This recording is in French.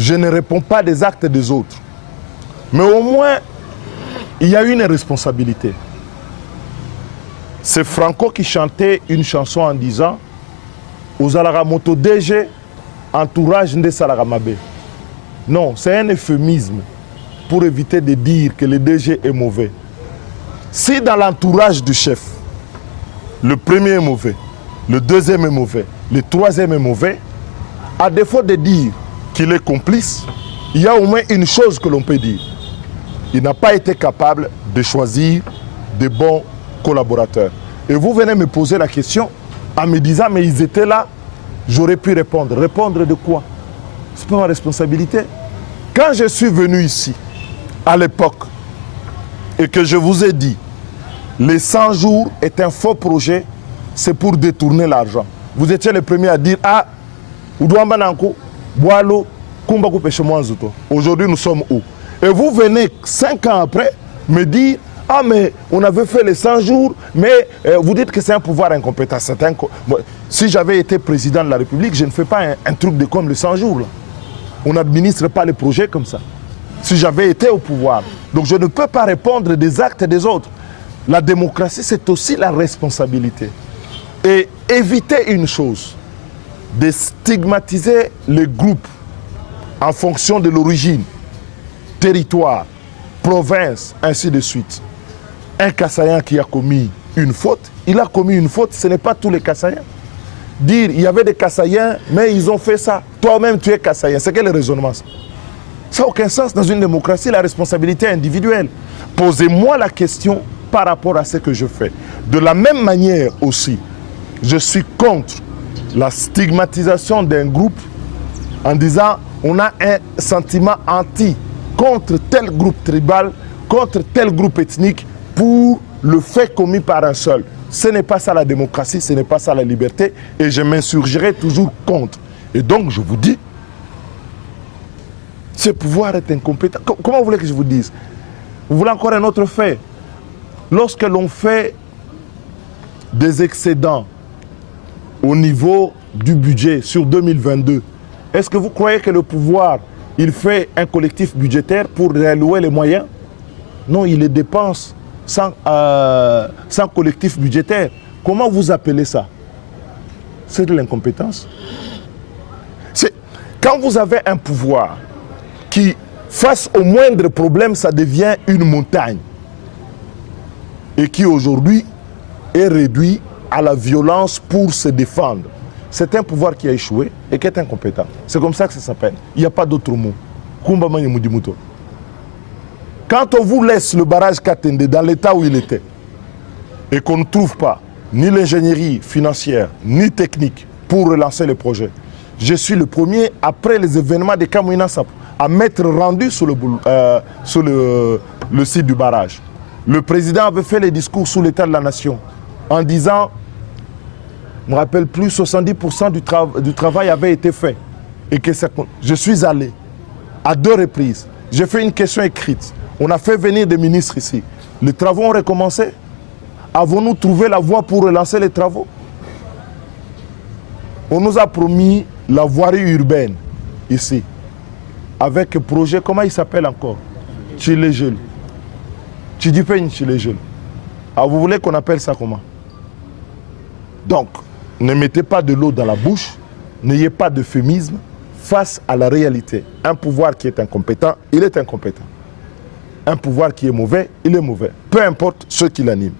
je ne réponds pas des actes des autres. Mais au moins, il y a une responsabilité. C'est Franco qui chantait une chanson en disant « Ozalaga moto DG, entourage de Salagamabe ». Non, c'est un euphémisme pour éviter de dire que le DG est mauvais. Si dans l'entourage du chef, le premier est mauvais, le deuxième est mauvais, le troisième est mauvais, à défaut de dire qu'il est complice, il y a au moins une chose que l'on peut dire. Il n'a pas été capable de choisir des bons collaborateurs. Et vous venez me poser la question en me disant, mais ils étaient là, j'aurais pu répondre. Répondre de quoi? Ce n'est pas ma responsabilité. Quand je suis venu ici, à l'époque, et que je vous ai dit, les 100 jours est un faux projet, c'est pour détourner l'argent. Vous étiez les premiers à dire, ah, Oudouambananko, Boalo, Kumbaku Peshemouanzuto. Aujourd'hui, nous sommes où? Et vous venez 5 ans après me dire, ah mais on avait fait les 100 jours, mais vous dites que c'est un pouvoir incompétent. Si j'avais été président de la République, je ne fais pas un truc de comme les 100 jours. Là. On n'administre pas les projets comme ça. Si j'avais été au pouvoir. Donc je ne peux pas répondre des actes des autres. La démocratie, c'est aussi la responsabilité. Et éviter une chose, de stigmatiser les groupes en fonction de l'origine, territoire, province, ainsi de suite. Un Kassaïen qui a commis une faute, il a commis une faute, ce n'est pas tous les Kassaïens. Dire, il y avait des Kassaïens, mais ils ont fait ça. Toi-même, tu es Kassaïen. C'est quel raisonnement ça? Ça n'a aucun sens dans une démocratie, la responsabilité individuelle. Posez-moi la question par rapport à ce que je fais. De la même manière aussi, je suis contre la stigmatisation d'un groupe en disant on a un sentiment anti contre tel groupe tribal, contre tel groupe ethnique pour le fait commis par un seul. Ce n'est pas ça la démocratie, ce n'est pas ça la liberté et je m'insurgerai toujours contre. Et donc je vous dis, ce pouvoir est incompétent. Comment vous voulez que je vous dise? Vous voulez encore un autre fait? Lorsque l'on fait des excédents au niveau du budget sur 2022, est-ce que vous croyez que le pouvoir, il fait un collectif budgétaire pour réallouer les moyens? Non, il les dépense sans collectif budgétaire. Comment vous appelez ça? C'est de l'incompétence. Quand vous avez un pouvoir qui, face au moindre problème, ça devient une montagne et qui aujourd'hui est réduit à la violence pour se défendre. C'est un pouvoir qui a échoué et qui est incompétent. C'est comme ça que ça s'appelle. Il n'y a pas d'autre mot. Quand on vous laisse le barrage Katende dans l'état où il était et qu'on ne trouve pas ni l'ingénierie financière ni technique pour relancer le projet, je suis le premier, après les événements de Kamouina Sap, à m'être rendu sur le site du barrage. Le président avait fait les discours sous l'état de la nation en disant, je ne me rappelle plus, 70% du travail avait été fait. Et que je suis allé à 2 reprises. J'ai fait une question écrite. On a fait venir des ministres ici. Les travaux ont recommencé. Avons-nous trouvé la voie pour relancer les travaux? On nous a promis la voirie urbaine ici. Avec un projet, comment il s'appelle encore? Chilejel. Chidipeigne Chilejel. Ah, vous voulez qu'on appelle ça comment? Donc, ne mettez pas de l'eau dans la bouche, n'ayez pas d'euphémisme face à la réalité. Un pouvoir qui est incompétent, il est incompétent. Un pouvoir qui est mauvais, il est mauvais. Peu importe ce qui l'anime.